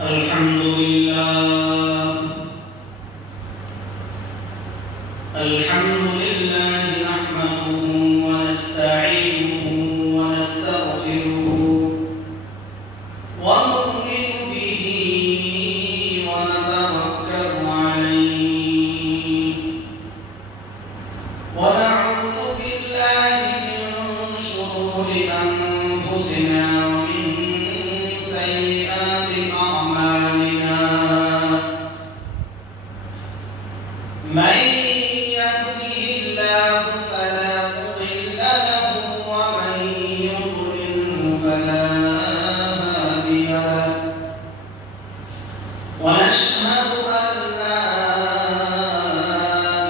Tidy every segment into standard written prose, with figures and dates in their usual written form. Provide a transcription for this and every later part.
الحمد لله نحمده ونستعينه ونستغفره ونؤمن به ونتوكل عليه ونعوذ بالله من شرور أنفسنا ومن سيئات أعمالنا من يهده الله فلا مضل له ومن يضلله فلا هادي له ونشهد أن لا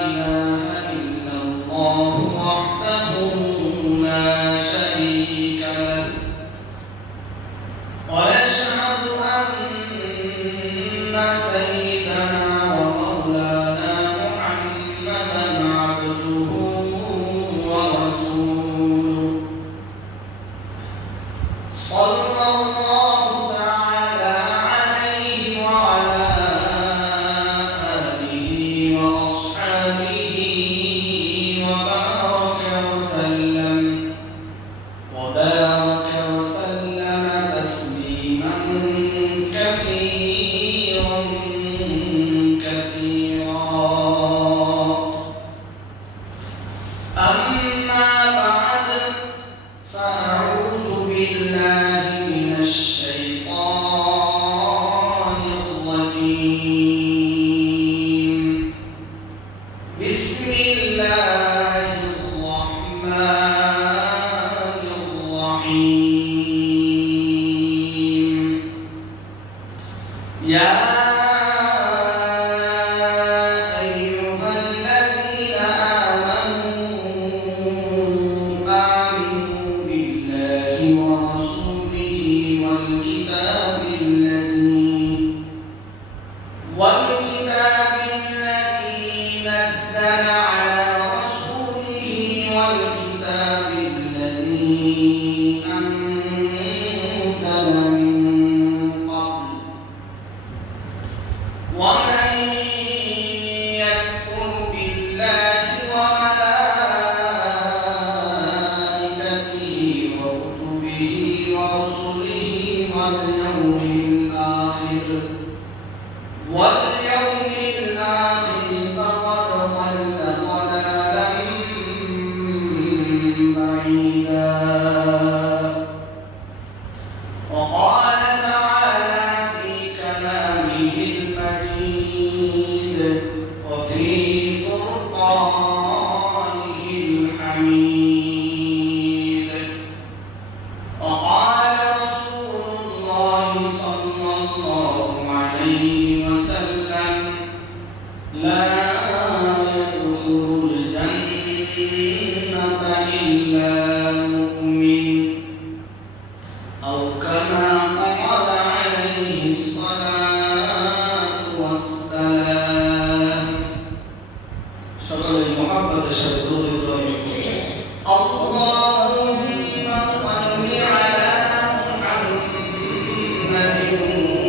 إله إلا الله وحده لا شريك له ونشهد أن سيدنا ومولانا محمدا عبده ورسوله صلى الله تعالى عليه وعلى آله وأصحابه وبارك وسلم تسليما كثيرا أما بعد فأعوذ بالله من الشيطان الرجيم بسم الله الرحمن الرحيم يا أيها الذين آمنوا بالله ورسوله والكتاب الذي نزل على رسوله والكتاب الذي أنزل من قبل ومن يكفر بالله وملائكته وكتبه ورسله واليوم الآخر فقد ضل ضلالا بعيدا وقال تعالى في كلامه المجيد وفي فرقانه الحميد وقال رسول الله صلى الله عليه وسلم لا يدخل الجنة إلا مؤمن أو كما قال عليه الصلاة والسلام شكر المحبة شكر إبراهيم اللهم صل على محمد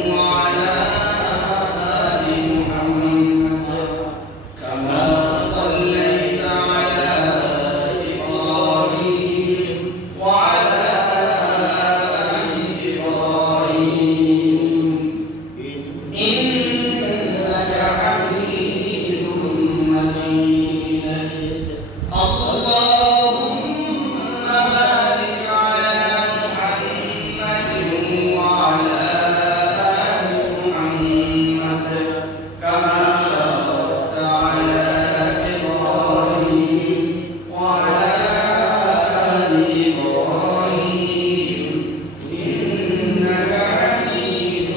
وعلى آل محمد كما صليت على إبراهيم وعلى آل إبراهيم إنك حميد مجيد اللهم بارك على محمد وعلى آل محمد كما باركت على إبراهيم وعلى آل إبراهيم إنك حميد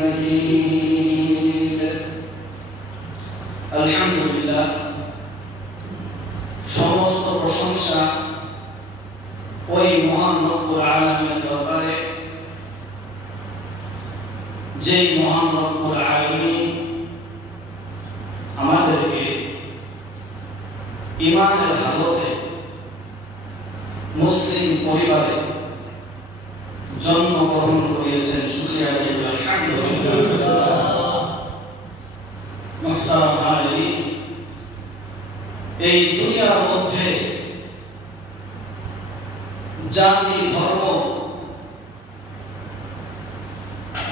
مجيد الحمد لله সমস্ত প্রশংসা ওই মহান রব্বুল আলামিনের দরবারে যেই মহান রব্বুল আলামিন আমাদেরকে ঈমানের হালতে মুসলিম পরিবারে জন্মগ্রহণ করিয়েছেন। শুকরিয়া আদায় করি আলহামদুলিল্লাহ। মুহতারাম হাজিরিন, এই দুনিয়ার মধ্যে জাতি ধর্ম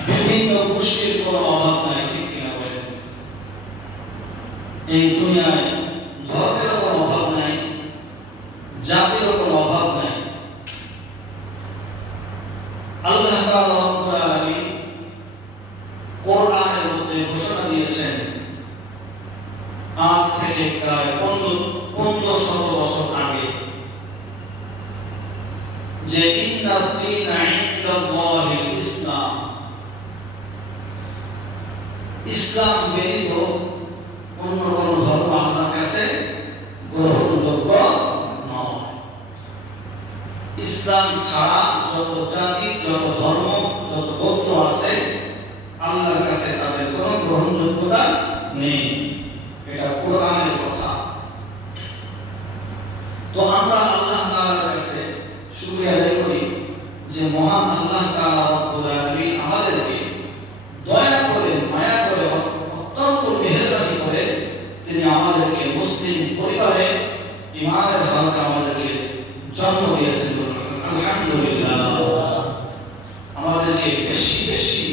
বিভিন্ন গোষ্ঠীর কোনো অভাব নাই, ঠিক কিনা বলেন? এই দুনিয়ায় ধর্মের কোনো অভাব নাই, জাতির কোনো অভাব নাই। আল্লাহ তাআলা রব্বুল আলামিন কোরআনের মধ্যে ঘোষণা দিয়েছেন আজ থেকে প্রায় 1500 বছর আগে যে ইন্নাদ দীনা ইনদাল্লাহিল ইসলাম, ইসলাম ব্যতীত অন্য কোন ধর্ম আপনার কাছে গ্রহণযোগ্য নয়। ইসলাম ছাড়া যত জাতি, যত ধর্ম, যত গোত্র আছে আল্লাহর কাছে তাদের কোনো গ্রহণযোগ্যতা নেই। এটা কোরআনের কথা। তো আমরা আল্লাহ তাআলার কাছে শুকরিয়া আদায় করি যে মহান আল্লাহ তাআলা রব্বুল আলামিন আমাদেরকে দয়া করে, মায়া করে, অত্যন্ত মেহেরবানি করে তিনি আমাদেরকে মুসলিম পরিবারে ঈমানের হালকা আমাদেরকে জন্ম দিয়েছেন। আলহামদুলিল্লাহ। আমাদেরকে বেশি বেশি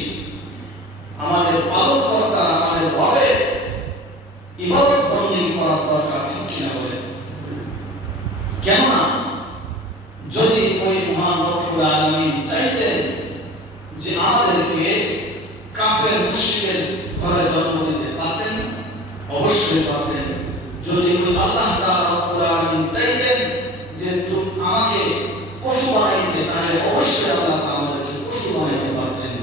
আমাদের পালনকর্তা, আমাদের রবের ইবাদত বন্দেগী করার দরকার, ঠিক কিনা বলেন? কেননা যদি ওই মহান রব্বুল আলামিন চাইতেন যে আমাদেরকে কাফের মুশরিকের ঘরে জন্ম দিতে পারতেন, অবশ্যই পারতেন। যদি ওই আল্লাহ তাআলা রব্বুল আলামিন চাইতেন যে তুমি আমাকে পশু বানাইতে, তাহলে অবশ্যই আল্লাহ আমাদেরকে পশু বানাইতে পারতেন।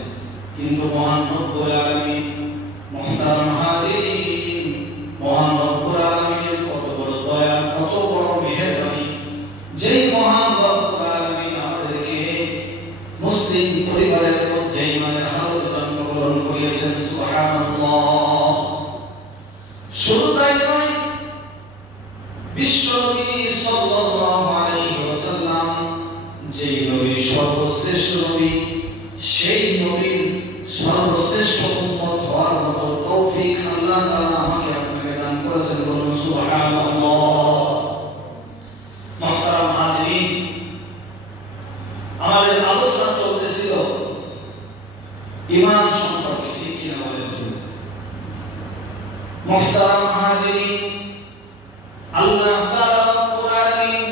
কিন্তু মহান রব্বুল আলামিন, মুহতারাম হাজিরিন, মহান রব্বুল আলামিনের কত বড় দয়া, কত বড় মেহেরবানি। যেই মহান রব্বুল আলামিন আমাদেরকে মুসলিম পরিবারের মধ্যে ঈমানের হালতে জন্মগ্রহণ করিয়েছেন। সুবহানাল্লাহ। শুধু তাই নয়, বিশ্বনবী সাল্লাল্লাহু আলাইহি ওয়াসাল্লাম যেই নবী সর্বশ্রেষ্ঠ নবী, সেই নবীর সর্বশ্রেষ্ঠ উম্মত হওয়ার মতো তৌফিক আল্লাহ তাআলা আমাকে আপনাকে দান করেছেন। বলুন সুবহানাল্লাহ। মুহতারাম হাজিরিন, আমাদের আলোচনা চলতেছিল ঈমান সম্পর্কে, ঠিক কিনা বলেন? মুহতারাম হাজিরিন, আল্লাহ তাআলা রব্বুল আলামিন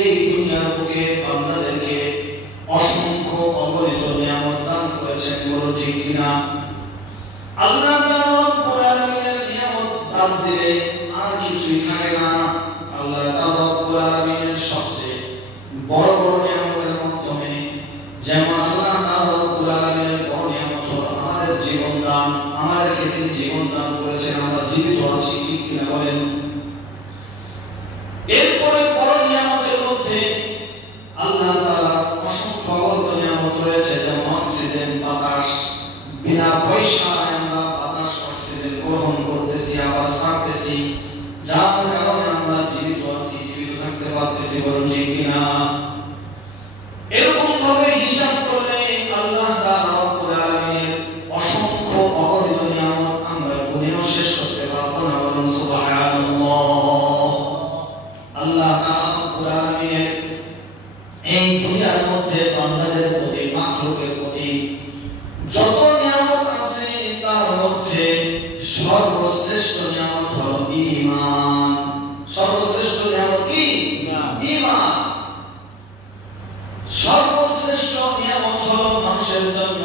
এই দুনিয়ার বুকে বান্দাদেরকে অসংখ্য অগণিত নিয়ামত দান করেছেন। বলুন ঠিক কিনা? আল্লাহ তাআলা রব্বুল আলামিনের নিয়ামত বাদ দিলে আর কিছুই থাকে না। আল্লাহ তাআলা রব্বুল আলামিনের সবচেয়ে বড় বড় নিয়ামতের মাধ্যমে, যেমন আল্লাহ তাআলা রব্বুল আলামিনের বড় নিয়ামত হলো আমাদের জীবন দান। আমাদেরকে তিনি জীবন দান করেছেন, আমরা জীবিত আছি, ঠিক কিনা বলেন? এরপরে বড় নিয়ামতের মধ্যে আল্লাহ তাআলা অসংখ্য অগণিত নিয়ামত রয়েছে, যেমন অক্সিজেন, বাতাস। বিনা পয়সায় আমরা বাতাস, অক্সিজেন গ্রহণ করতেছি, আবার ছাড়তেছি, যার কারণে আমরা জীবিত আছি, জীবিত থাকতে পারতেছি। বলুন ঠিক কিনা? এরকম ভাবে হিসাব করলে আল্লাহ তাআলা রব্বুল আলামিনের অসংখ্য অগণিত নিয়ামত আমরা গুণেও শেষ করতে পারবো না। বলুন সুবহানাল্লাহ। আল্লাহ তাআলা রব্বুল আলামিনের এই দুনিয়ার মধ্যে বান্দাদের প্রতি, মাখলুকের প্রতি যত নিয়ামত আছে তার মধ্যে সর্বশ্রেষ্ঠ নিয়ামত হলো ঈমান। সর্বশ্রেষ্ঠ নিয়ামত কি? ঈমান। সর্বশ্রেষ্ঠ নিয়ামত হলো মানুষের জন্য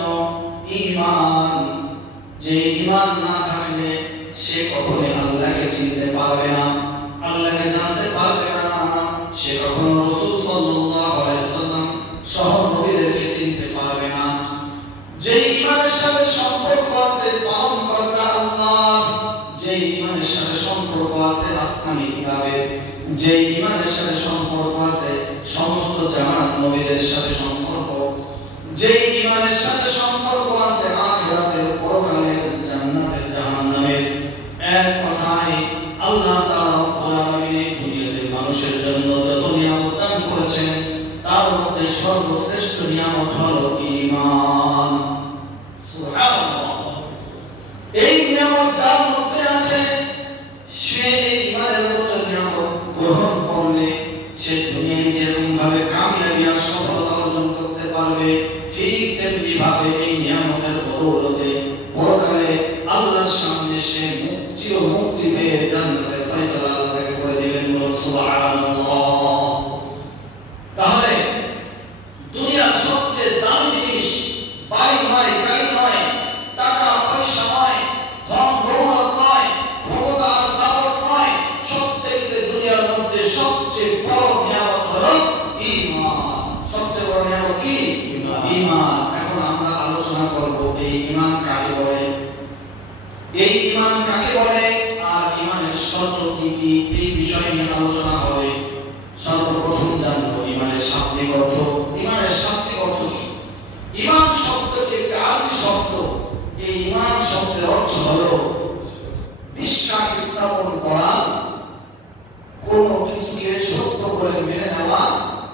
ঈমান। যে ঈমান না থাকলে সে কখনোই আল্লাহকে চিনতে পারবে না, আল্লাহকে জানতে পারবে না। সে কখনো রাসূল সাল্লাল্লাহু আলাইহি ওয়াসাল্লাম সহ নবীদেরকে চিনতে পারবে না। যে ঈমানের সাথে সম্পর্ক আছে পালনকর্তা আল্লাহ, যে ঈমানের সাথে সম্পর্ক আছে আসমানি কিতাবের, যে ঈমানের সাথে সম্পর্ক আছে সমস্ত জান্নাত নবীদের সাথে সম্পর্ক, যে ঈমানের সাথে সম্পর্ক আছে আখিরাতের, পরকালের, জান্নাতের, জাহান্নামের। এক কথায় আল্লাহ তাআলা রব্বুল আলামিন দুনিয়াতে মানুষের জন্য যত নিয়ামত দান করেছেন তার মধ্যে সর্বশ্রেষ্ঠ নিয়ামত হলো ঈমান। সুবহানাল্লাহ। এই নিয়ামত যার মধ্যে আছে সে এই ইমানের মতো নিয়ামত গ্রহণ করলে সে দুনিয়ায় যেরকম ভাবে কামিয়াবি আর সফলতা অর্জন করতে পারবে, ঠিক তেমনি ভাবে এই নিয়ামতের বদৌলতে পরকালে আল্লাহর সামনে সে চির মুক্তি পেয়ে জান্নাতের ফয়সালা আল্লাহ তাকে করে দিবেন। সুবহানাল্লাহ। তাহলে দুনিয়ার সবচেয়ে দামি জিনিস বাড়ি নয়, গাড়ি নয়, টাকা পয়সা নয়, ধন দৌলত নয়, ক্ষমতা আর দাপট নয়, সবচেয়ে দুনিয়ার মধ্যে সবচেয়ে বড় নিয়ামত হলো ঈমান। সবচেয়ে বড় নিয়ামত কি? ঈমান। এখন আমরা আলোচনা করব এই ঈমান কাকে বলে, এই ঈমান কাকে বলে আর ঈমানের শর্ত কি কি, এই বিষয় নিয়ে আলোচনা হবে। সর্বপ্রথম জানবো ঈমানের শাব্দিক অর্থ। ঈমানের শাব্দিক অর্থ কি? ঈমান শব্দটি একটি আরবি শব্দ। এই ঈমান শব্দের অর্থ হলো বিশ্বাস স্থাপন করা, কোনো কিছুকে সত্য করে মেনে নেওয়া,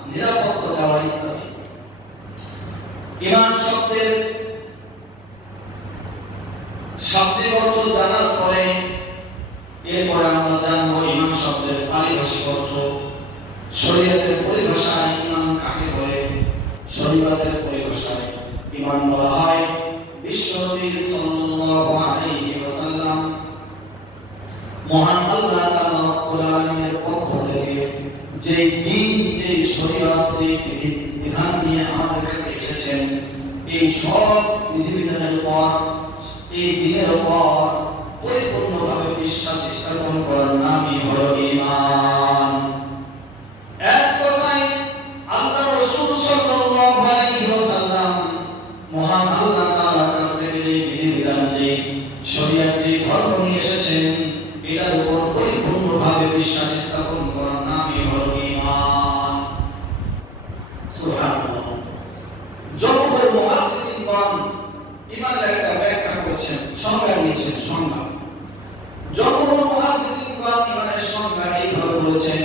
নিরাপত্তা দেওয়া ইত্যাদি। ঈমান শব্দের শাব্দিক অর্থ জানার পরে এরপরে আমরা জানবো ঈমান শব্দের পারিভাষিক অর্থ। শরীয়তের পরিভাষায় ঈমান কাকে বলে? শরীয়তের পরিভাষায় ঈমান বলা হয় বিশ্বনবী সাল্লাল্লাহু আলাইহি ওয়াসাল্লাম মহান আল্লাহ তাআলা রব্বুল আলামিনের পক্ষ থেকে যে দিন, যে শরীয়ত, যে বিধান নিয়ে আমাদের কাছে এসেছেন, এই সব বিধিবিধানের উপর, এই দিনের উপর পরিপূর্ণভাবে বিশ্বাস স্থাপন করার নামই হলো ঈমান। এক কথায় আল্লাহ রাসূল সাল্লাল্লাহু আলাইহি ওয়াসাল্লাম মহান আল্লাহ তাআলার কাছ থেকে যে বিধিবিধান, যে শরীয়ত, যে ধর্ম নিয়ে এসেছেন, এটার উপর পরিপূর্ণভাবে বিশ্বাস স্থাপন করার নামই হলো ঈমান। সুবহানাল্লাহ। জমহুর মুহাদ্দিসিনগণ ঈমানের একটা ব্যাখ্যা করেছেন, সংজ্ঞা দিয়েছেন। সংজ্ঞা জমহুর মুহাদ্দিসিনগণ ঈমানের সংজ্ঞা এইভাবে বলেছেন: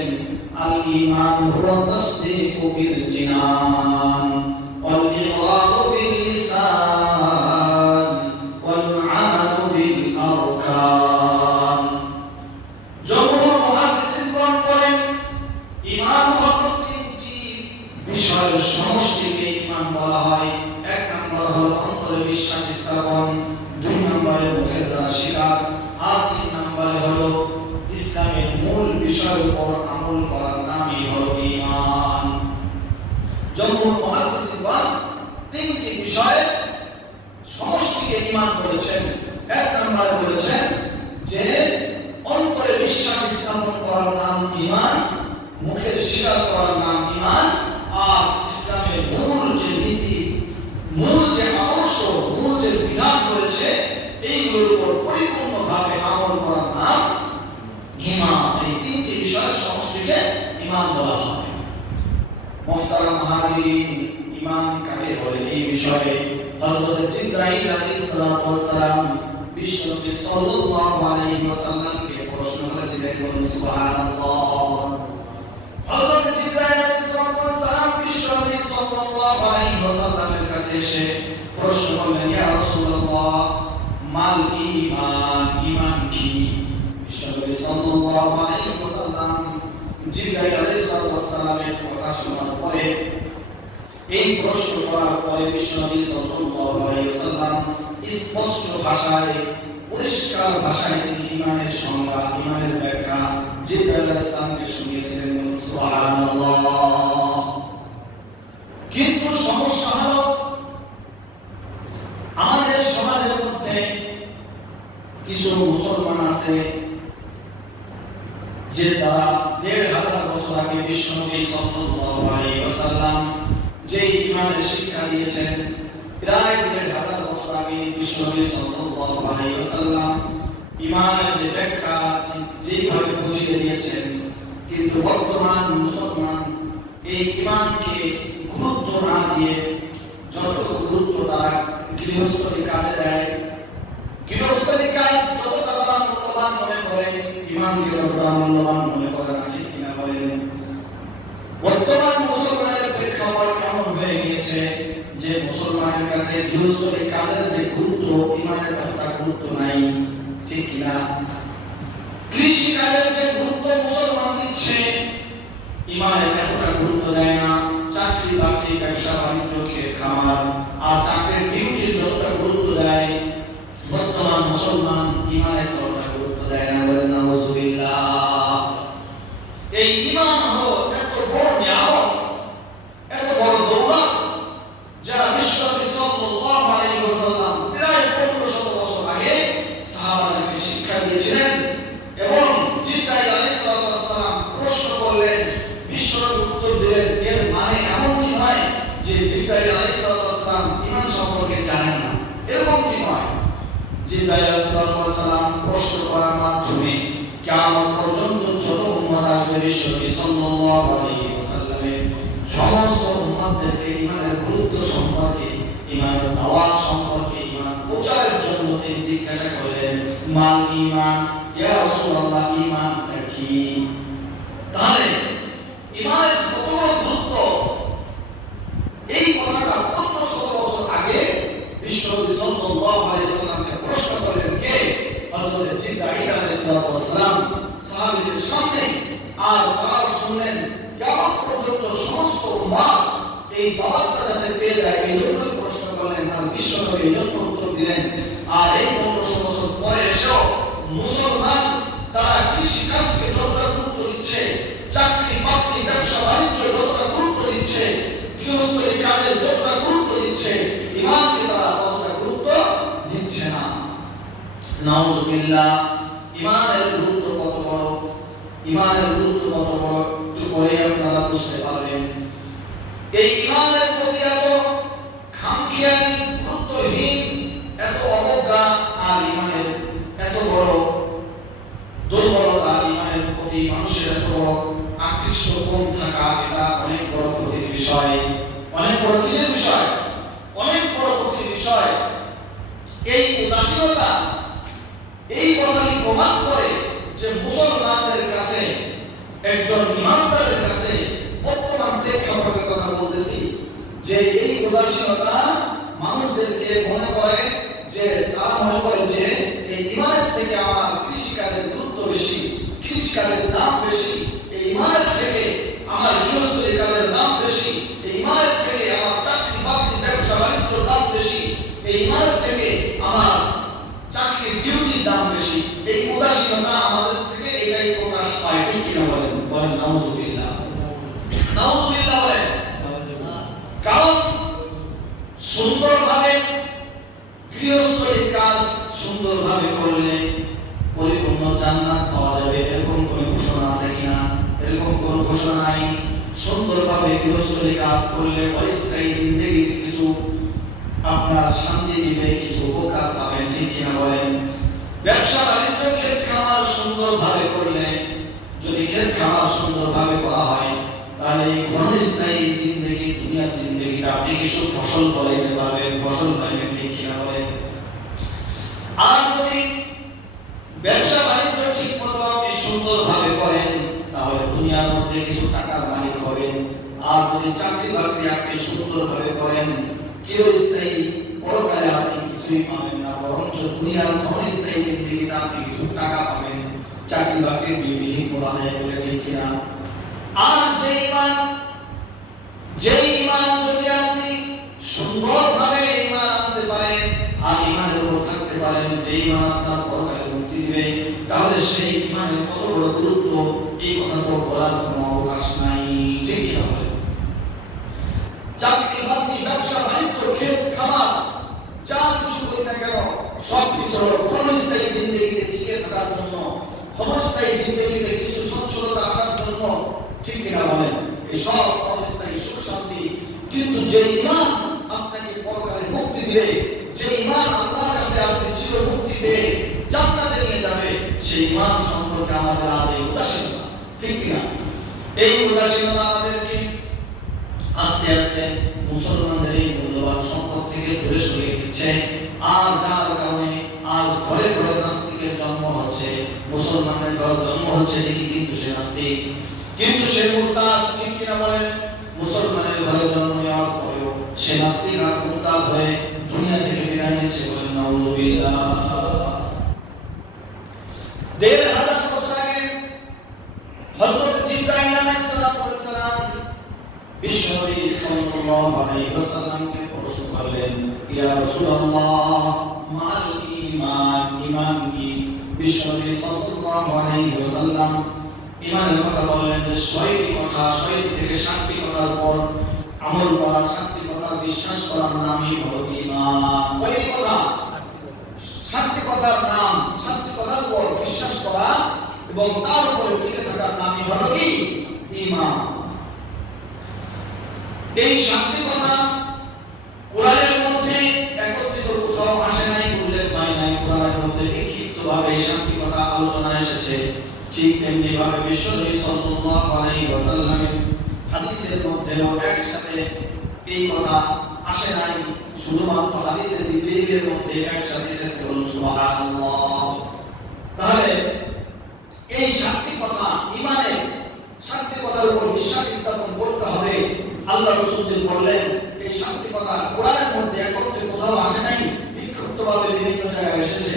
আল ঈমান হুয়া তাসদীকু বিল জিনান ওয়াল ইকরারু বিল লিসান ওয়াল আমালু বিল আরকান। জমহুর মুহাদ্দিসিনগণ বলেন ঈমান হলো তিনটি বিষয়ের সমষ্টিকে ঈমান বলা হয়। এক নম্বর হলো অন্তরে বিশ্বাস স্থাপন, দুই নম্বরে মুখের দ্বারা স্বীকার, আর তিন নম্বরে হলো ইসলামের মূল বিষয়ের উপর আমল করার নামই হলো ঈমান। জমহুর মুহাদ্দিসিনগণ তিনটি বিষয়ের সমষ্টিকে ঈমান বলেছেন। এক নম্বরে বলেছেন যে অন্তরে বিশ্বাস স্থাপন করার নাম ঈমান, মুখের স্বীকার করার নাম ঈমান, আর ইসলামের মূল যে নীতি, মূল যে আদর্শ, মূল যে বিধান রয়েছে, এইগুলোর উপর পরিপূর্ণভাবে আমল করার নাম ঈমান। এই তিনটি বিষয়ের সমষ্টিকে ঈমান বলা হয়। মুহতারাম হাজিরিন, ঈমান কাকে বলে এই বিষয়ে হযরত জিবরাইল আলাইহিস সালাম বিশ্বনবী সাল্লাল্লাহু আলাইহি ওয়াসাল্লামকে প্রশ্ন করেছিলেন। বলুন সুবহানাল্লাহ। হযরত জিবরাইল আলাইহিস সালাম বিশ্বনবী সাল্লাল্লাহু আলাইহি ওয়াসাল্লামের কাছে এসে প্রশ্ন করলেন, ইয়া রাসূলুল্লাহ, মাল ঈমান, ঈমান কি? বিশ্বনবী সাল্লাল্লাহু আলাইহি ওয়াসাল্লাম জিবরাইল আলাইহিস সালামের কথা শোনার পরে, এই প্রশ্ন করার পরে বিশ্বনবী সাল্লাল্লাহু আলাইহি ওয়াসাল্লাম স্পষ্ট ভাষায়, পরিষ্কার ভাষায় তিনি ঈমানের সংজ্ঞা, ঈমানের ব্যাখ্যা জিবরাইল আলাইহিস সালামকে শুনিয়েছিলেন। সুবহানাল্লাহ। কিন্তু সমস্যা হলো আমাদের সমাজের মধ্যে কিছু মুসলমান আছে যে তারা ১৫০০ বছর আগে বিশ্বনবী সাল্লাল্লাহু আলাইহি ওয়াসাল্লাম যে ঈমানের শিক্ষা দিয়েছেন, প্রায় ১৫০০ বছর আগে বিশ্বনবী সাল্লাল্লাহু আলাইহি ওয়াসাল্লাম ঈমানের যে ব্যাখ্যা যেভাবে বুঝিয়ে দিয়েছেন, কিন্তু বর্তমান মুসলমান এই ঈমানকে গুরুত্ব না দিয়ে যতটুকু গুরুত্ব তারা গৃহস্থলী কাজে দেয়, গৃহস্থলী কাজ যতটা তারা মূল্যবান মনে করে, ঈমানকে ততটা মূল্যবান মনে করে না। ঠিক কিনা বলেন? বর্তমান মুসলমানের প্রেক্ষাপট এমন হয়ে গিয়েছে যে মুসলমানের কাছে গৃহস্থলী কাজের যে গুরুত্ব, ইমানের কতটা গুরুত্ব নাই, ঠিক কিনা? কৃষি কাজের যে গুরুত্ব মুসলমান দিচ্ছে, ইমানের এতটা গুরুত্ব দেয় না। চাকরি বাকরি, ব্যবসা বাণিজ্য, ক্ষেত খামার আর চাকরির ডিউটির যতটা গুরুত্ব দেয় বর্তমান মুসলমান ইমানের ততটা গুরুত্ব দেয় না। বলেন নাউজুবিল্লাহ। এই ইমান হলো এত বড় নিয়ামত, এত বড় দৌলত, যা বিশ্বনবী সাল্লাল্লাহু আলাইহি ওয়াসাল্লাম প্রায় 1500 বছর আগে সাহাবাদেরকে শিক্ষা দিয়েছিলেন। এবং জিবরাইল আলাইহিস সালাম প্রশ্ন করলেন, বিশ্বনবী উত্তর দিলেন। এর মানে এমনটি নয় যে জিবরাইল আলাইহিস সালাম ইমান সম্পর্কে জানেন না, এরকম কি নয়। জিবরাইল আলাইহিস সালাম প্রশ্ন করার মাধ্যমে কিয়ামত পর্যন্ত যত উম্মত আসবে বিশ্বনবী সাল্লাল্লাহু আলাইহি ওয়াসাল্লামের সমস্ত উম্মতদেরকে ইমানের গুরুত্ব সম্পর্কে, ইমানের দাওয়াত সম্পর্কে, ইমান প্রচারের জন্য তিনি জিজ্ঞাসা করলেন, মাল ঈমান, ইয়া রাসূলুল্লাহ, ঈমানটা কি? তাহলে ইমানের কত বড় গুরুত্ব, এই কথাটা 1500 বছর আগে বিশ্বনবী সাল্লাল্লাহু আলাইহি ওয়াসাল্লামকে প্রশ্ন করলেন কে? হযরত জিবরাইল আলাইহিস সালাম সাহাবীদের সামনে। আর তারা শুনলেন কিয়ামত পর্যন্ত সমস্ত উম্মাহ এই দাওয়াতটা যাতে পেয়ে যায়, এই জন্য প্রশ্ন করলেন। আর বিশ্বনবী এই জন্য উত্তর দিলেন। আর এই 1500 বছর পরে এসেও মুসলমান তারা কৃষি কাজকে যতটা গুরুত্ব দিচ্ছে, চাকরি বাকরি, ব্যবসা বাণিজ্য যতটা গুরুত্ব দিচ্ছে, গৃহস্থলী কাজের যতটা গুরুত্ব দিচ্ছে, ইমানকে তারা ততটা গুরুত্ব দিচ্ছে না। নাউজুবিল্লাহ। ইমানের গুরুত্ব কত বড়, ইমানের গুরুত্ব কত বড় একটু পরে আপনারা বুঝতে পারবেন। এই ইমানের প্রতি এত খামখেয়ালি, গুরুত্বহীন, এত অবজ্ঞা আর ইমানের এত বড় দুর্বলতা, ইমানের প্রতি মানুষের এত বড় আকৃষ্ট কম থাকা, এটা অনেক বড় ক্ষতির বিষয়। অনেক বড় কিসের বিষয়? অনেক বড় ক্ষতির বিষয়। এই উদাসীনতা, এই কথাটি প্রমাণ করে যে মুসলমানদের কাছে, একজন ইমানদারের কাছে বর্তমান প্রেক্ষাপটের কথা বলতেছি, যে এই উদাসীনতা মানুষদেরকে মনে করে যে, তারা মনে করে যে এই ইমানের থেকে আমার কৃষিকাজের গুরুত্ব বেশি, কৃষিকাজের দাম বেশি, এই ইমানের থেকে আমার গৃহস্থলী কাজের দাম বেশি, এই ইমানের থেকে আমার চাকরি বাকরি, ব্যবসা বাণিজ্যের দাম বেশি, এই ইমানের থেকে আমার চাকরির ডিউটির দাম বেশি। এই উদাসীনতা আমাদের থেকে এটাই প্রকাশ পায়, ঠিক কিনা বলেন? বলেন নাউজুবিল্লাহ। নাউজুবিল্লাহ বলেন। কারণ সুন্দরভাবে গৃহস্থলীর কাজ সুন্দরভাবে করলে পরিপূর্ণ জান্নাত পাওয়া যাবে, এরকম কোনো ঘোষণা আছে কিনা? এরকম কোনো ঘোষণা নাই। সুন্দরভাবে গৃহস্থলীর কাজ করলে অস্থায়ী জিন্দেগির কিছু আপনার শান্তি দিবে, কিছু উপকার পাবেন, ঠিক কিনা বলেন? ব্যবসা বাণিজ্য, ক্ষেত খামার সুন্দরভাবে করলে, যদি ক্ষেত খামার সুন্দরভাবে করা হয়, তাহলে এই ঘনস্থায়ী জিন্দেগি, দুনিয়ার জিন্দেগিটা আপনি কিছু ফসল ফলাইতে পারবেন, ফসল পাইবেন, ঠিক কিনা বলেন? আর যদি ব্যবসা বাণিজ্য ঠিক মতো আপনি সুন্দরভাবে করেন, তাহলে দুনিয়ার মধ্যে কিছু টাকার মালিক হবেন। আর যদি চাকরি বাকরি আপনি সুন্দরভাবে করেন, চিরস্থায়ী পরকালে আপনি কিছুই পাবেন না, বরঞ্চ দুনিয়ার ক্ষণস্থায়ী জিন্দেগিতে আপনি কিছু টাকা পাবেন, চাকরি বাকরি বিধি প্রদানের বলে, ঠিক কিনা? আর যে ইমান যদি আপনি সুন্দরভাবে ইমান আনতে পারেন আর ইমানের উপর থাকতে পারেন, যে ইমান আপনার পরকালে মুক্তি দিবে, তাহলে সেই ইমানের কত বড় গুরুত্ব, এই কথা তো বলার কোনো অবকাশ নাই, ঠিক কিনা বলেন? চাকরি বাকরি, ব্যবসা বাণিজ্য, ক্ষেত খামার, যা কিছু করি না কেন, সবকিছু ক্ষণস্থায়ী জিন্দেগিতে টিকে থাকার জন্য, ক্ষণস্থায়ী জিন্দেগিতে কিছু সচ্ছলতা আসার জন্য, ঠিক কিনা বলেন? এই সব ক্ষণস্থায়ী সুখ শান্তি। কিন্তু যে ইমান আপনাকে পরকালে মুক্তি দিবে, যে ইমান আল্লাহর কাছে আপনি চির মুক্তি পেয়ে জান্নাতে নিয়ে যাবে, সেই ইমান সম্পর্কে আমাদের আজ এই উদাসীনতা, ঠিক কিনা? এই উদাসীনতা আমাদেরকে আস্তে আস্তে মুসলমানদের এই মূল্যবান সম্পদ থেকে দূরে সরিয়ে দিচ্ছে। আর যার কারণে আজ ঘরে ঘরে নাস্তিকের জন্ম হচ্ছে, মুসলমানের ঘর জন্ম হচ্ছে ঠিকই, কিন্তু সে নাস্তিক, কিন্তু সে মুরতাদ, ঠিক কিনা বলেন? মুসলমানের ঘরে জন্ম নেওয়ার পরেও সে নাস্তিক আর মুরতাদ হয়ে দুনিয়া থেকে বিদায় নিচ্ছে, বলেন নাউযুবিল্লাহ। ১৫০০ বছর আগে হযরত জিবরাইল আলাইহিস সালাম বিশ্বনবী সাল্লাল্লাহু আলাইহি ওয়াসাল্লামকে প্রশ্ন করলেন, ইয়া রাসূলুল্লাহ মাল ঈমান, ঈমান কি? বিশ্বনবী সাল্লাল্লাহু আলাইহি ওয়াসাল্লাম ঈমানের কথা বললেন যে ৬টি কথা, ৬টি থেকে ৭টি কথার উপর আমল করা, ৭টি কথা বিশ্বাস করার নামই হলো ঈমান। কয়টি কথা? ৭টি কথার নাম, ৭টি কথার উপর বিশ্বাস করা এবং তার উপরে টিকে থাকার নামই হলো কি? ঈমান। এই ৭টি কথা কোরআনের মধ্যে একত্রিত কোথাও আসে নাই, উল্লেখ হয় নাই। কোরআনের মধ্যে বিক্ষিপ্তভাবে এই ৭টি কথা আলোচনা এসেছে। ঠিক তেমনি ভাবে বিশ্বনবী সাল্লাল্লাহু আলাইহি ওয়াসাল্লামের হাদিসের মধ্যেও একসাথে এই কথা আসে নাই, শুধুমাত্র হাদিসে জিবরীলের মধ্যে একসাথে এসেছে। বলুন সুবহানাল্লাহ। তাহলে এই ৭টি কথা, ঈমানের ৭টি কথার উপর বিশ্বাস স্থাপন করতে হবে। আল্লাহ রাসূল যে বললেন এই ৭টি কথা কোরআনের মধ্যে একত্রে কোথাও আসে নাই, বিক্ষিপ্তভাবে বিভিন্ন জায়গায় এসেছে।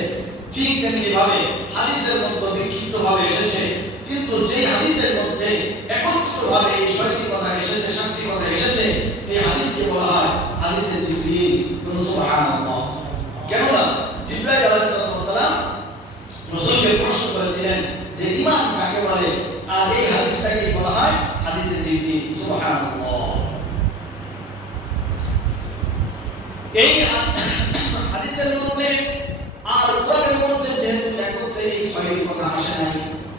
ঠিক তেমনি ভাবে হাদিসের মধ্যে বিক্ষিপ্তভাবে এসেছে, কিন্তু যে হাদিসের মধ্যে একত্রিতভাবে এই ৬টি কথা এসেছে, ৭টি কথা এসেছে, এই হাদিসকে বলা হয় হাদিসে জিবরীল। সুবহানাল্লাহ। কেননা জিবরাইল আলাইহিস সালাম রাসূলকে প্রশ্ন করেছিলেন যে ঈমান কাকে বলে, আর এই হাদিসটাকে বলা হয় হাদিসে জিবরীল। সুবহানাল্লাহ। এই হাদিসের মধ্যে আর কোরআনের মধ্যে যেহেতু একত্রে এই ৬টি কথা আসে নাই,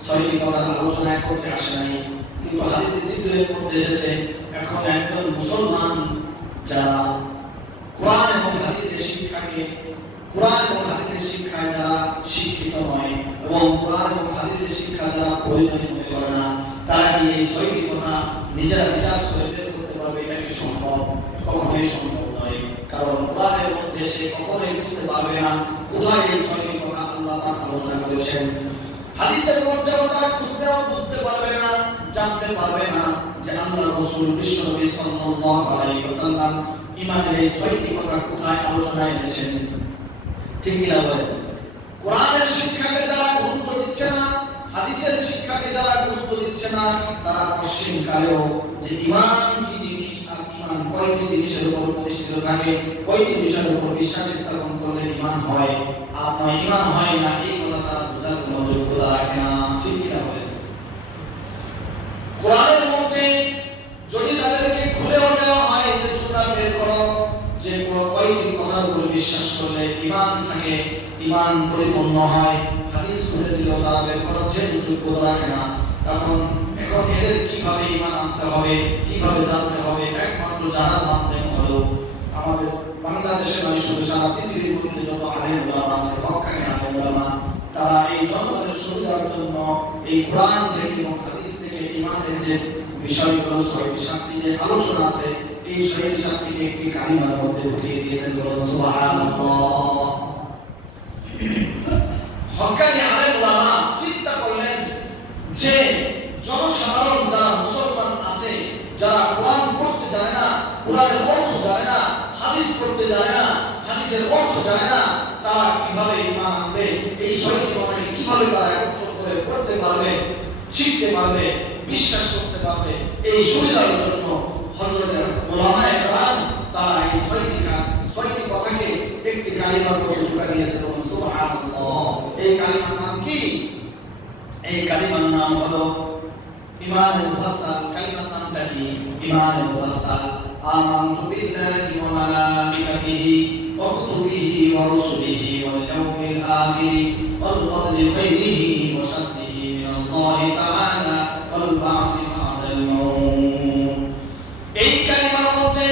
৬টি কথার আলোচনা একত্রে আসে নাই, কিন্তু হাদিসে জিবরীলের মধ্যে এসেছে। এখন একজন মুসলমান যারা কোরআন এবং হাদিসের শিক্ষাকে, কোরআন এবং হাদিসের শিক্ষায় যারা শিক্ষিত নয় এবং কোরআন এবং হাদিসের শিক্ষা যারা প্রয়োজনীয় মনে করে না, তারা কি এই ৬টি কথা নিজেরা বিশ্বাস করে বের করতে পারবে? এটা কি সম্ভব? কখনোই সম্ভব নয়। কারণ কোরআনের মধ্যে সে কখনোই বুঝতে পারবে না কোথায় এই ৬টি কথা আল্লাহ পাক আলোচনা করেছেন। হাদিসের মধ্যে তারা খুঁজতেও বুঝতে পারবে না, জানতে পারবে না যে আল্লাহ রাসূল বিশ্বনবী সাল্লাল্লাহু আলাইহি ওয়াসাল্লাম ঈমানের এই ৬টি কথা কোথায় আলোচনা এনেছেন। ঠিক কি না বলেন? কোরআনের শিক্ষাকে যারা গুরুত্ব দিচ্ছে না, হাদিসের শিক্ষাকে যারা গুরুত্ব দিচ্ছে না, তারা পশ্চিম কালেও যে ঈমান কি জিনিস আর ঈমান কয়টি জিনিসের উপর প্রতিষ্ঠিত থাকে, কয়টি বিষয়ের উপর বিশ্বাস স্থাপন করলে ঈমান হয় আর নয় ঈমান হয় না, এই কথা তারা বোঝার কোনো যোগ্যতা রাখে না। ঠিক কি না বলেন? কোরআনের মধ্যে যদি তাদেরকে খুলেও দেওয়া হয় যে তোমরা বের করো যে কয়টি কথার উপর বিশ্বাস করলে ঈমান থাকে, ঈমান পরিপূর্ণ হয়, হাদিস খুলে দিলেও তারা বের করার যে যোগ্যতা রাখে না। তখন এখন এদের কিভাবে ঈমান আনতে হবে, কিভাবে জানতে হবে? একমাত্র জানার মাধ্যম হলো আমাদের বাংলাদেশে নয়, শুধু সারা পৃথিবীর মধ্যে যত আলেম ওলামা আছে, হক্কানি আলেম ওলামা, তারা এই জনগণের সুবিধার জন্য এই কোরআন থেকে এবং হাদিস থেকে ঈমানের যে বিষয়গুলো ৬টি ৭টি যে আলোচনা আছে, এই ৬টি ৭টিকে একটি কালিমার মধ্যে ঢুকিয়ে দিয়েছেন। বলুন সুবহানাল্লাহ। হক্কানি আলেম ওলামা চিন্তা করলেন যে জনসাধারণ যারা মুসলমান আছে, যারা কোরআন পড়তে জানে না, কোরআনের অর্থ জানে না, হাদিস পড়তে জানে না, হাদিসের অর্থ জানে না, তারা কিভাবে ঈমান আনবে? এই ৬টি কথাকে কিভাবে তারা একত্র করে পড়তে পারবে, শিখতে পারবে, বিশ্বাস করতে পারবে? এই সুবিধার জন্য হযরত উলামায়ে কেরাম তারা এই ৬টি কথাকে একটি কালিমার মধ্যে ঢুকিয়ে দিয়েছেন। সুবহানাল্লাহ। এই কালিমার নাম কি? এই কালিমার নাম হলো ঈমান মুফাসসাল। কালিমার নামটা কি? ঈমান মুফাসসাল। আমানতু বিল্লাহি ওয়া মালাইকাতিহি ওয়া কুতুবিহি ওয়া রুসুলিহি ওয়াল ইয়াউমিল আখির ওয়াল কদরি খাইরিহি ওয়া শাররিহি মিনাল্লাহি তাআলা ওয়াল বা'সি বা'দাল মাউত। এই কালিমার মধ্যে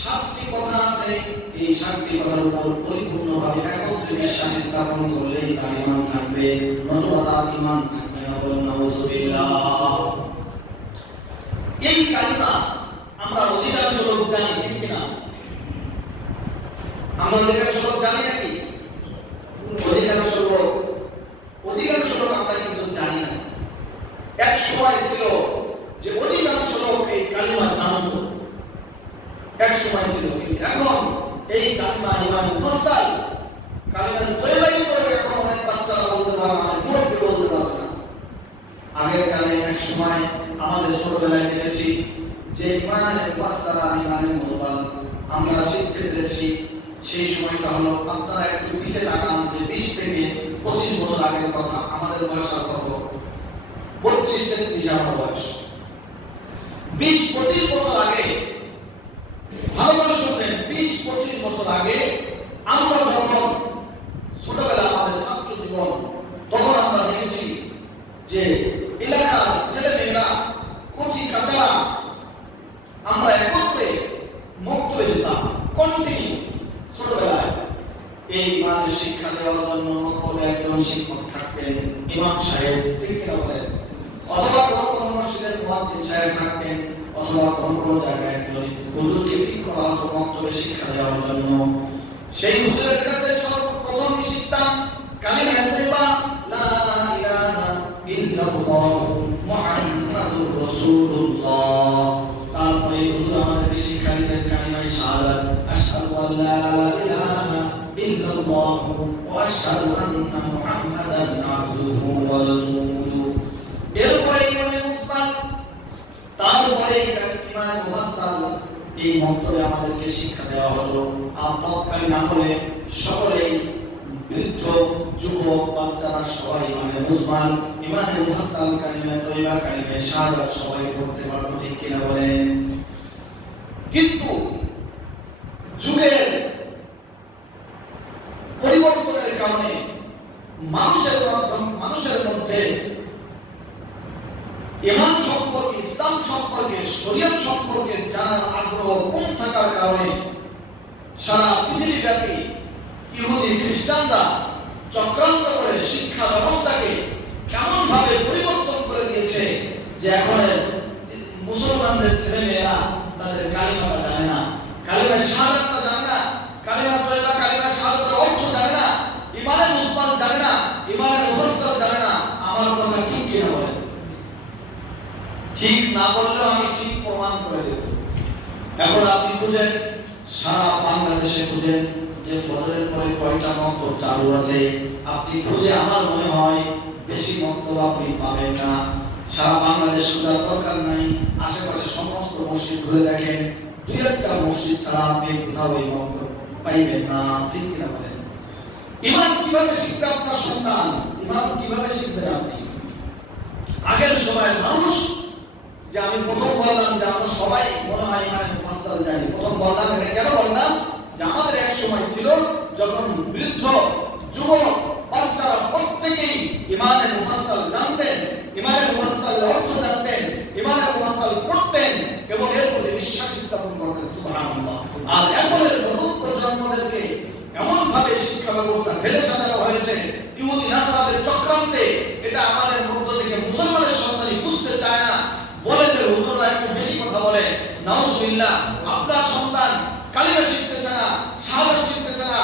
৭টি কথা আছে। এই ৭টি কথার উপর পরিপূর্ণভাবে একত্রে বিশ্বাস স্থাপন করলেই তার ঈমান থাকবে, নতুবা তার ঈমান থাকবে না। বলুন নাউযুবিল্লাহ। এই কালিমা আমরা অধিকাংশ লোক জানি, ঠিক কিনা? আমরা অধিকাংশ লোক জানি নাকি? অধিকাংশ লোক আমরা কিন্তু জানি না। এক সময় ছিল যে অধিকাংশ লোক এই কালিমা জানত, এক সময় ছিল, কিন্তু এখন এই কালিমা ইমান মুফাসসাল কালিমা তয়্যিবাই করে এখন অনেক বাচ্চারা বলতে পারে, আমাদের মুরব্বি বলতে পারে না। আগের কালে এক সময় আমাদের ছোটবেলায় দেখেছি যে ইমানের মুফাসসাল আর ইমানের মুরবাল আমরা শিখতে পেরেছি। সেই সময়টা হলো, আপনারা একটু পিছিয়ে তাকান যে 20 থেকে 25 বছর আগের কথা। আমাদের বয়স আর কত? 32-33 আমার বয়স। 20-25 বছর আগে, ভালো করে শুনবেন, 20-25 বছর আগে আমরা যখন ছোটবেলা আমাদের ছাত্র জীবন, তখন আমরা দেখেছি যে এলাকার ছেলেমেয়েরা কচি কাচারা আমরা একত্রে মক্তবে যেতাম কন্টিনিউ। ছোটবেলায় এই ইমানের শিক্ষা দেওয়ার জন্য মক্তবে একজন শিক্ষক থাকতেন, ইমাম সাহেব, ঠিক কিনা বলেন? অথবা কোন মসজিদের মুয়াজ্জিন সাহেব থাকতেন, অথবা কোন জায়গায় একজন হুজুরকে ঠিক করা হতো মক্তবে শিক্ষা দেওয়ার জন্য। সেই হুজুরের কাছে সর্বপ্রথম শিখতাম কালিমা তয়্যিবা লা ইলাহা ইল্লাল্লাহ মুহাম্মাদুর রাসূলুল্লাহ। তারপরে হুজুর আমাদেরকে শিক্ষা দিতেন কালিমা শাহাদাত, আশহাদু আল্লা ইলাহা ইল্লাল্লাহ ওয়া আশহাদু আন্না মুহাম্মাদান আবদুহু ওয়া রাসূলুহু। এরপরে ইমানে মুফাসসাল, তারপরে ইমানে মুফাসসাল। এই মক্তবে আমাদেরকে শিক্ষা দেওয়া হলো। আর তৎকালীন আমলে সকলেই বৃদ্ধ, যুবক, বাচ্চারা সবাই ইমানে মুফাসসাল, ইমানে মুফাসসাল, কালিমা তয়্যিবা, কালিমা শাহাদাত সবাই পড়তে পারতো, ঠিক কিনা বলেন? কিন্তু যুগের পরিবর্তনের কারণে মানুষের মধ্যে ইমান সম্পর্কে, ইসলাম সম্পর্কে, শরীয়ত সম্পর্কে জানার আগ্রহ কম থাকার কারণে সারা পৃথিবীব্যাপী ইহুদি খ্রিস্টানরা চক্রান্ত করে শিক্ষা ব্যবস্থাকে কেমন ভাবে পরিবর্তন করে দিয়েছে যে এখন মুসলমানদের ছেলেমেয়েরা তাদের কালিমাটা জানে না, কালিমা শাহাদাতটা জানে না, কালিমা তয়্যিবা, কালিমা শাহাদাতের অর্থ জানে না, ইমানে মুফাসসাল জানে না, ইমানে মুফাসসাল জানে না। আমার কথা ঠিক কিনা বলেন? ঠিক না বললেও আমি ঠিক প্রমাণ করে দেব। এখন আপনি খুঁজেন, সারা বাংলাদেশে খুঁজেন যে ফজরের পরে কয়টা মক্তব চালু আছে। আপনি খুঁজে আমার মনে হয় বেশি মক্তব আপনি পাবেন না। সারা বাংলাদেশ খোঁজার দরকার নাই, আশেপাশে সমস্ত মসজিদ ঘুরে দেখেন, 2-1টা মসজিদ ছাড়া আপনি কোথাও এই মক্তব পাইবেন না, ঠিক কিনা বলেন? ইমান কিভাবে শিখবে আপনার সন্তান? ইমান কিভাবে শিখবেন আপনি? আগের সময়ের মানুষ, যে আমি প্রথম বললাম যে আমরা সবাই মনে হয় ইমানে মুফাসসাল জানি। প্রথম বললাম, এটা কেন বললাম? যে আমাদের এক সময় ছিল যখন বৃদ্ধ, যুবক, বাচ্চারা প্রত্যেকেই ইমানে মুফাসসাল জানতেন, ইমানে মুফাসসালের অর্থ জানতেন, ইমানে মুফাসসাল পড়তেন এবং এর প্রতি বিশ্বাস স্থাপন করতেন। সুবহানাল্লাহ। আর এখনের নতুন প্রজন্মদেরকে এমন ভাবে শিক্ষা ব্যবস্থা ঢেলে সাজানো হয়েছে ইহুদি নাসারাদের চক্রান্তে। এটা আমাদের মধ্য থেকে মুসলমানের সন্তানই বুঝতে চায় না, বলে যে হুজুররা একটু বেশি কথা বলে। নাউজুবিল্লাহ। আপনার সন্তান কালিমা শিখতেছে না, শাহাদাত শিখতেছে না,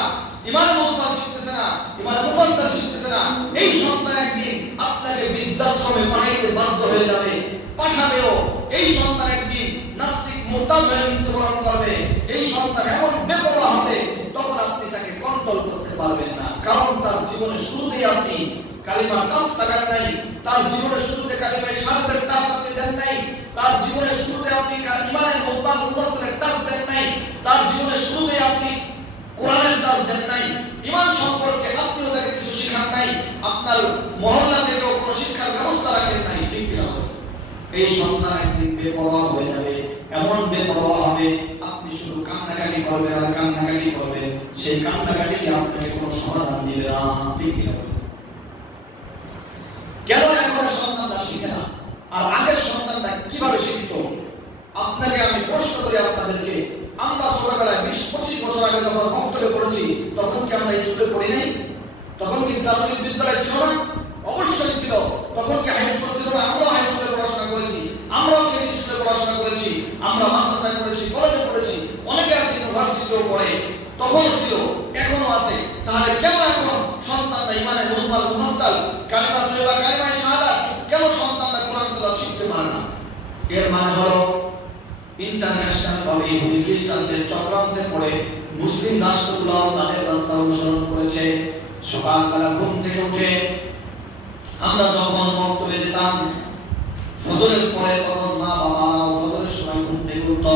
ইমানে মুফাসসাল শিখতেছে না, ইমানে মুফাসসাল শিখতেছে না। এই সন্তান একদিন আপনাকে বৃদ্ধাশ্রমে পাঠাইতে বাধ্য হয়ে যাবে, পাঠাবেও। এই সন্তান একদিন নাস্তিক, মুরতাদ হয়ে মৃত্যুবরণ করবে। এই সন্তান এমন বেপরোয়া হবে, তখন আপনি তাকে কন্ট্রোল করতে পারবেন না। কারণ তার জীবনের শুরুতেই আপনি কালিমার টাচ লাগান নাই, তার জীবনের শুরুতে কালিমায় শাহাদাতের টাচ আপনি দেন নাই, তার জীবনের শুরুতে আপনি ইমানের মুফাসসালের টাচ দেন নাই, তার জীবনের শুরুতে আপনি কোরআনের টাচ দেন নাই, ইমান সম্পর্কে আপনিও তাকে কিছু শেখান নাই, আপনার মহল্লা থেকেও কোনো শিক্ষার ব্যবস্থা রাখেন নাই, ঠিক কিনা? এই সন্তান একদিন বেপরোয়া হয়ে যাবে, এমন বেপরোয়া হবে আপনি শুধু কান্নাকাটি করবেন আর কান্নাকাটি করবেন। সেই কান্নাকাটি আপনাকে কোনো সমাধান দিবে না, ঠিক কিনা? কেন এখন সন্তানরা শিখে না? আর আগের সন্তানরা কিভাবে শিখতো? আপনাকে আমি প্রশ্ন করি আপনাদেরকে, আমরা ছোটবেলায় 20-25 বছর আগে যখন মক্তবে পড়েছি, তখন কি আমরা স্কুলে পড়ি নাই? তখন কি প্রাথমিক বিদ্যালয় ছিল না? অবশ্যই ছিল। তখন কি হাই স্কুল ছিল না? আমরাও হাই স্কুলে পড়াশোনা করেছি, আমরাও কেজি স্কুলে পড়াশোনা করেছি, আমরা মাদ্রাসায় পড়েছি, কলেজে পড়েছি, অনেকে আছে ইউনিভার্সিটিও পড়ে। তখন ছিল, এখনো আছে। তাহলে কেন এখন সন্তানরা ইমানে মুফাসসাল, কালিমা তয়্যিবা, কালিমা শাহাদাত, কেন সন্তানরা কোরআন তেলাওয়াত শিখতে পারে না? এর মানে হলো ইন্টারন্যাশনাল ভাবে ইহুদি খ্রিস্টানদের চক্রান্তে পড়ে মুসলিম রাষ্ট্রগুলো তাদের রাস্তা অনুসরণ করেছে। সকালবেলা ঘুম থেকে উঠে আমরা যখন মক্তবে যেতাম ফজরের পরে, তখন মা বাবারাও ফজরের সময় ঘুম থেকে উঠতো।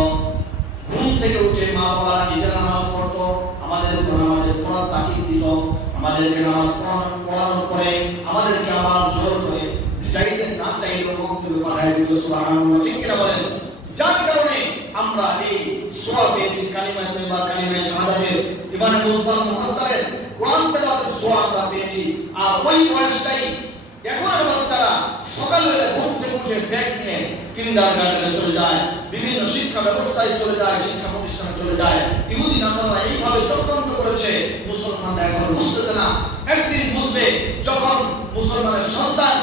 ঘুম থেকে উঠে মা বাবারা নিজেরা নামাজ পড়তো, আমাদের পড়ার তাকিদ দিত। আমাদেরকে নামাজ পড়ানোর পরে আমাদেরকে আবার জোর করে চাইতে না চাইলেও মক্তবে পাঠায় দিত। সুবহানাল্লাহ, ঠিক কিনা বলেন? যার কারণে আমরা এই সোয়া পেয়েছি, কালিমা তয়্যিবা, কালিমা শাহাদাতের, ইমানে মুসবাল মুফাসসালের, কোরআন তেলাওয়াতের সোয়া আমরা পেয়েছি। আর ওই বয়সটাই এখনের বাচ্চারা সকালবেলা ঘুম থেকে উঠে ব্যাগ নিয়ে কিন্ডারগার্টেনে চলে যায়, বিভিন্ন শিক্ষা ব্যবস্থায় চলে যায়, শিক্ষা প্রতিষ্ঠানে চলে যায়। ইহুদি নাসারা এইভাবে চক্রান্ত করেছে, মুসলমানরা এখন বুঝতেছে না। একদিন বুঝবে যখন মুসলমানের সন্তান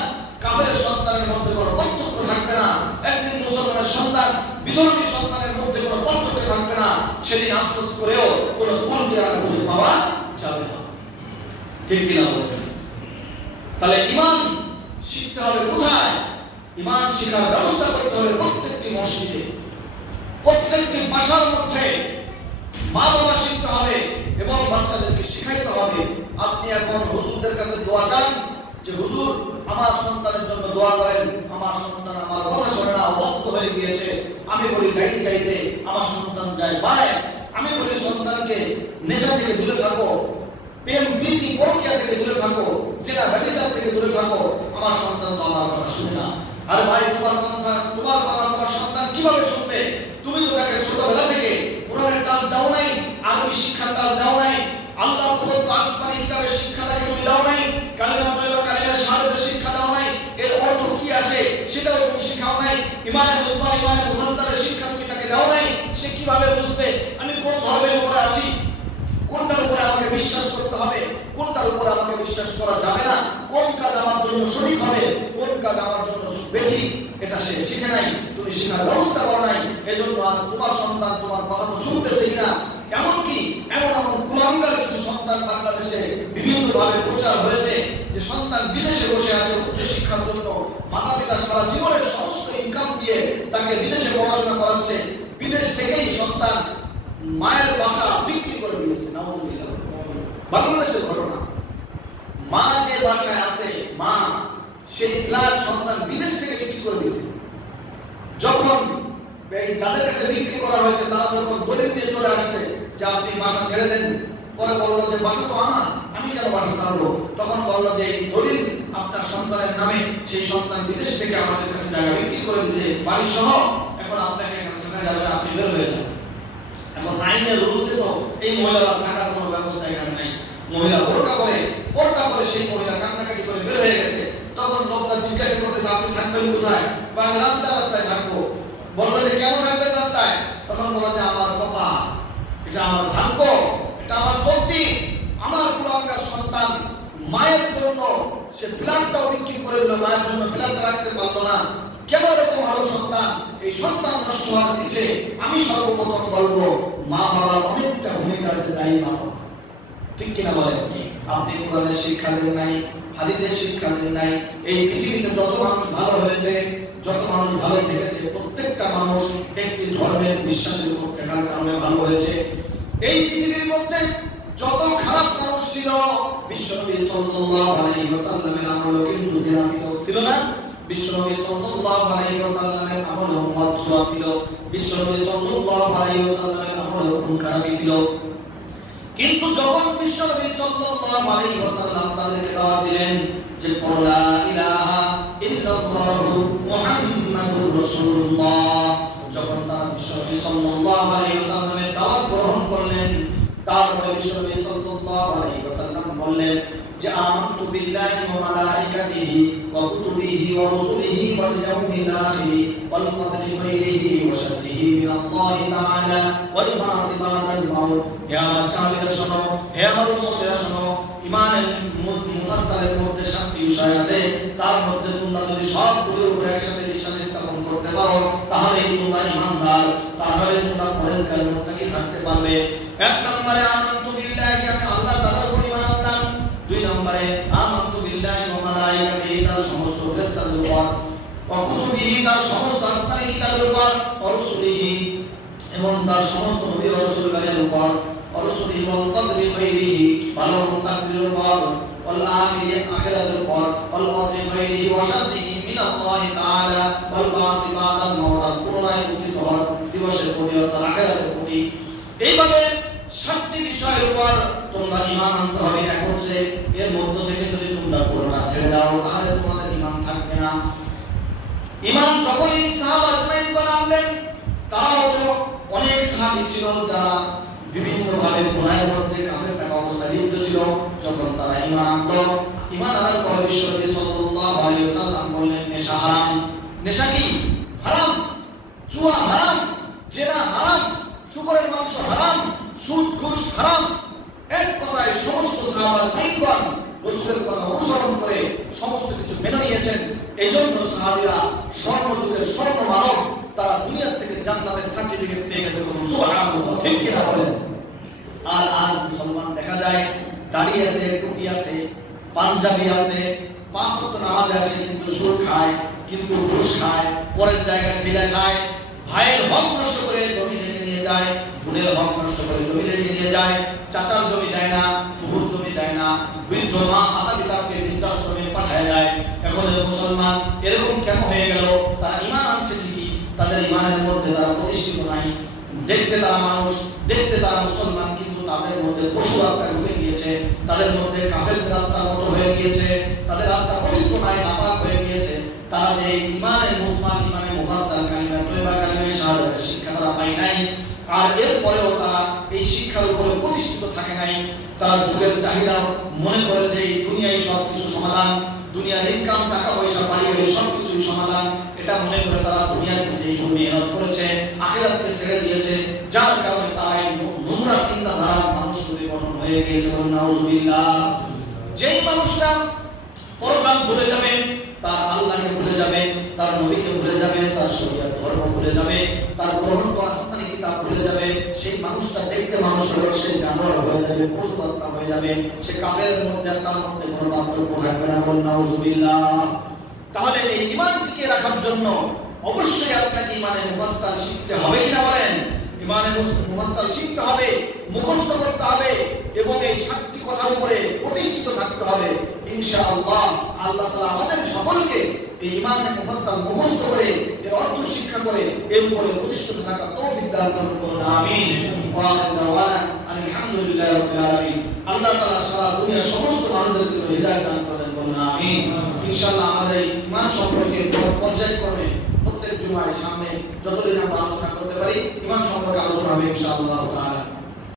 কাফের সন্তানের মধ্যে কোনো পার্থক্য থাকবে না। একদিন মুসলমানের সন্তান বিধর্মী সন্তানের মধ্যে কোনো পার্থক্য থাকবে না। সেদিন আফসোস করেও কোনো কুল কিনারা খুঁজে পাওয়া যাবে না। ঠিক কিনা বলেন? তাহলে ঈমান শিখতে হবে কোথায়? ঈমান শিখার ব্যবস্থা করতে হবে প্রত্যেকটি মসজিদে, প্রত্যেকটি বাসার মধ্যে। মা বাবা শিখতে হবে এবং বাচ্চাদেরকে শিখাইতে হবে। আপনি এখন হুজুরদের কাছে দোয়া চান যে হুজুর আমার সন্তানের জন্য দোয়া করেন, আমার সন্তান আমার কথা শোনে না, অবদ্ধ হয়ে গিয়েছে। আমি বলি গাড়ি চাইতে, আমার সন্তান যায় বায়। আমি বলি সন্তানকে নেশা থেকে দূরে থাকো, প্রেম প্রীতি পরকীয়া থেকে দূরে থাকো, জেনা ব্যভিচার থেকে দূরে থাকো। আমার সন্তান তো আমার কথা শুনে না। আরে ভাই, তোমার কথা তোমার সন্তান কিভাবে শুনবে? তুমি তো তাকে ছোটবেলা থেকে কোরআনের টাচ দাও নাই, আরবি শিক্ষার টাচ দাও নাই, আল্লাহ প্রদত্ত আসমানি কিতাবের শিক্ষা তাকে তুমি দাও নাই, কালিমা তয়্যিবা, কালিমা শাহাদাতের শিক্ষা দাও নাই, এর অর্থ কি আসে সেটাও তুমি শিখাও নাই, ইমানে মুসবাল, ইমানে মুফাসসালের শিক্ষা তুমি তাকে দাও নাই। সে কিভাবে বুঝবে আমি কোন ধর্মের উপরে আছি, কোনটার উপরে আমাকে বিশ্বাস করতে হবে, কোনটার উপরে আমাকে বিশ্বাস করা যাবে না, কোন কাজ আমার জন্য সঠিক হবে, কোন কাজ আমার জন্য বেঠিক, এটা সে শিখে নাই, তুমি শেখার ব্যবস্থা করো নাই। এজন্য আজ তোমার সন্তান তোমার কথা তো শুনতেছে না। এমনকি এমন কুলাঙ্গার কিছু সন্তান বাংলাদেশে বিভিন্নভাবে প্রচার হয়েছে যে সন্তান বিদেশে বসে আছে উচ্চ শিক্ষার জন্য, মাতা পিতা সারা জীবনের সমস্ত ইনকাম দিয়ে তাকে বিদেশে পড়াশোনা করাচ্ছে। বিদেশ থেকেই সন্তান মায়ের বাসা বিক্রি করে দিয়েছে। নাউযুবিল্লাহ, বাংলাদেশের ঘটনা। মা যে বাসায় আছে, মা সেই ফ্ল্যাট সন্তান বিদেশ থেকে বিক্রি করে দিয়েছে। যখন যাদের কাছে বিক্রি করা হয়েছে তারা যখন দলিল দিয়ে চলে আসছে যে আপনি বাসা ছেড়ে দেন, পরে বললো যে বাসা তো আমার, আমি কেন বাসা ছাড়বো? তখন বললো যে এই দলিল আপনার সন্তানের নামে, সেই সন্তান বিদেশ থেকে আমাদের কাছে জায়গা বিক্রি করে দিয়েছে বাড়ি সহ, এখন আপনাকে এখানে থাকা যাবে না, আপনি বের হয়ে যান। এখন আইনের রুলসে তো এই মহিলারা থাকার কোনো ব্যবস্থা এখানে নাই। মহিলা বোরকা করে সেই মহিলা কান্নাকাটি করে বের হয়ে গেছে। তখন লোকরা জিজ্ঞাসা করতেছে আপনি থাকবেন কোথায়? আমি রাস্তায় থাকবো। বললো যে কেন থাকবেন রাস্তায়? তখন বললো যে আমার কপাল, এটা আমার ভাগ্য, এটা আমার তকদির। আমার কুলাঙ্গার সন্তান মায়ের জন্য সে ফ্ল্যাটটাও বিক্রি করে দিল, মায়ের জন্য ফ্ল্যাটটা রাখতে পারলো না। কেন এরকম ভালো সন্তান? এই সন্তান নষ্ট হওয়ার পিছে আমি সর্বপ্রথম বলবো মা বাবার অনেকটা ভূমিকা আছে, দায়ী মা বাবা। ঠিক কিনা বলেন? আপনি কোরআনের শিক্ষা দেন নাই, হাদিসের শিক্ষা দেন নাই। এই পৃথিবীতে যত মানুষ ভালো হয়েছে, যত মানুষ ভালো থেকেছে, প্রত্যেকটা মানুষ একটি ধর্মের বিশ্বাসের উপর থাকার কারণে ভালো হয়েছে। এই পৃথিবীর মধ্যে যত খারাপ মানুষ ছিল, বিশ্বনবী সাল্লাল্লাহু আলাইহি ওয়াসাল্লামের আমল কিন্তু জিনা ছিল না। বিশ্বনবী সাল্লাল্লাহু আলাইহি ওয়াসাল্লামের আমল মাদসুয়া ছিল। বিশ্বনবী সাল্লাল্লাহু আলাইহি ওয়াসাল্লামের আমল খুন খারাপি ছিল। কিন্তু যখন বিশ্বনবী সাল্লাল্লাহু আলাইহি ওয়াসাল্লাম তাদেরকে দাওয়াত দিলেন যে লা ইলাহা ইল্লাল্লাহু মুহাম্মাদুর রাসূলুল্লাহ, যখন তারা বিশ্বনবী সাল্লাল্লাহু আলাইহি ওয়াসাল্লামের দাওয়াত গ্রহণ করলেন, তারপরে বিশ্বনবী সাল্লাল্লাহু আলাইহি ওয়াসাল্লাম বললেন যে আমানতু বিল্লাহি ওয়া মালাইকাতিহি ওয়া কুতুবিহি ওয়া রাসূলিহি ওয়াল ইয়াউমিল আখির ওয়াল কদরি খাইরিহি ওয়া শাররিহি মিনাল্লাহি তাআলা ওয়াল বা'সি বা'দাল মাউত। হে আমার সাহাবীরা শোনো, হে আমার উম্মতেরা শোনো, ঈমানের মুফাসসালের মধ্যে 7টি বিষয় আছে। তার মধ্যে তোমরা যদি সবগুলোর উপর একসাথে বিশ্বাস স্থাপন করতে পারো, তাহলেই তোমরা ঈমানদার, তাহলে তোমরা পরেজগার মুত্তাকি থাকতে পারবে। এক নম্বরে আমানতু বিল্লাহি, আমি আল্লাহ তাআলার উপর ঈমান আনলাম। দুই নম্বরে আমানতু বিল্লাহি ওয়া মালাইকাতিহি, তার সমস্ত ফেরেশতাদের উপর, ওয়া কুতুবিহি, তার সমস্ত আসমানী কিতাবের উপর, ওয়া রাসূলিহি, যেমন তার সমস্ত নবী ও রাসূলগণের উপর রাসূলিহি ওয়াল কদরি খাইরিহি ভালো তাকদীরের উপর ওয়াল আখিরাতের উপর ওয়াল কদরি খাইরিহি ওয়া শাররিহি মিনাল্লাহি তাআলা ওয়াল বাসি বাদাল মাউত পুনরায় উত্থিত হওয়ার দিবসের প্রতি অর্থাৎ আখিরাতের প্রতি এইভাবে সাতটি বিষয়ের উপর তোমরা ঈমান আনতে হবে একত্রে। এর মধ্য থেকে যদি তোমরা কোনটা ছেড়ে দাও তাহলে তোমাদের ঈমান থাকবে না। ঈমান যখনই সাহাবা আজমাইন আনলেন, তারাও তো অনেক সাহাবী ছিল যারা বিভিন্ন ভাবে গুনাহের মধ্যে কাফের থাকা অবস্থায় লিপ্ত ছিল। যখন তারা ঈমান আনলো, ঈমান আনার পরে বিশ্বনবী সাল্লাল্লাহু আলাইহি ওয়াসাল্লাম বললেন নেশা হারাম। নেশা কি? হারাম। জুয়া হারাম, জেনা হারাম, শুকরের মাংস হারাম, সুদ ঘুষ হারাম। এক কথায় সমস্ত সাহাবা আজমাইন রাসূলের কথা অনুসরণ করে সমস্ত কিছু মেনে নিয়েছেন। এইজন্য সাহাবীরা স্বর্ণযুগের স্বর্ণ মানব, তারা দুনিয়া থেকে জান্নাতের সার্টিফিকেট পেয়ে গেছে। সুবহানাল্লাহ, ঠিক কি না বলেন? আর আজ মুসলমান দেখা যায় দাড়ি আছে, টুপি আছে, পাঞ্জাবি আছে, পাঁচ ওয়াক্ত নামাজ আছে, কিন্তু সুদ খায়, কিন্তু ঘুষ খায়, পরের জায়গায় ঠেলে খায়, ভাইয়ের হক নষ্ট করে জমি রেখে নিয়ে যায়, বোনের হক নষ্ট করে জমি রেখে নিয়ে যায়, চাচার জমি দেয় না, ফুফুর জমি দেয় না, বৃদ্ধ মা মাতা পিতাকে বৃদ্ধাশ্রমে পাঠায় দেয়। এখন মুসলমান এরকম কেন হয়ে গেল? তারা ঈমান আনছে ঠিকই, তাদের ঈমানের মধ্যে তারা প্রতিষ্ঠিত নাই। দেখতে তারা মানুষ, দেখতে তারা মুসলমান, কিন্তু তাদের মধ্যে পশু আত্মা ঢুকে গিয়েছে, তাদের মধ্যে কাফেরদের আত্মার মতো হয়ে গিয়েছে, তাদের আত্মা পবিত্র নাই, নাপাক হয়ে গিয়েছে। তারা যে ঈমানের মুসলমান, ঈমানে মুফাসসাল, কালিমা তয়্যিবা, কালিমা শাহাদাতের শিক্ষা তারা পায় নাই। আর এরপরেও তারা এই শিক্ষার উপরে প্রতিষ্ঠিত থাকে নাই। তারা যুগের চাহিদা মনে করে যে এই দুনিয়ায় সবকিছু সমাধান, দুনিয়ার ইনকাম, টাকা পয়সা, বাড়ি গাড়ি সবকিছুই সমাধান, এটা মনে করে তারা দুনিয়ার পিছনে শুধু মেহনত করেছে, আখিরাতকে ছেড়ে দিয়েছে। যার কারণে তারা এই নোংরা চিন্তাধারা মানুষগুলি গঠন হয়ে গিয়েছে। নাউজুবিল্লাহ। যেই মানুষটা পরকাল ভুলে যাবে, তার আল্লাহকে ভুলে যাবে, তার নবীকে ভুলে যাবে, তার শরীয়ত ধর্ম ভুলে যাবে, তার গ্রন্থ আসমানি কিতাব ভুলে যাবে, সেই মানুষটা দেখতে মানুষ হলো, সে জানোয়ার হয়ে যাবে, পশু আত্মা হয়ে যাবে, সে কাফেরের মধ্যে তার মধ্যে কোনো পার্থক্য থাকবে না। নাউজুবিল্লাহ। তাহলে এই ঈমান টিকে রাখার জন্য অবশ্যই আপনাকে ঈমানে মুফাসসাল শিখতে হবে। কিনা বলেন? ঈমানে মুফাসসাল শিখতে হবে, মুখস্থ করতে হবে এবং এই সাতটি কথার উপরে প্রতিষ্ঠিত থাকতে হবে। ইনশাআল্লাহ আল্লাহ তাআলা আমাদের সকলকে এই ঈমানে মুফাসসাল মুখস্থ করে এর অর্থ শিক্ষা করে এর উপরে প্রতিষ্ঠিত থাকার তৌফিক দান করুন। আমিন। ওয়া আখিরু দাওয়ানা আলহামদুলিল্লাহি রাব্বিল আলামিন। আল্লাহ তাআলা সারা দুনিয়ার সমস্ত মানুষদেরকে হিদায়াত দান করেন। বলুন আমিন। ইনশাআল্লাহ আমাদের ঈমান সম্পর্কে পর্যায়ক্রমে প্রত্যেক জুমার সামনে যতদিন আমরা আলোচনা করতে পারি ঈমান সম্পর্কে আলোচনা হবে ইনশাআল্লাহ তাআলা।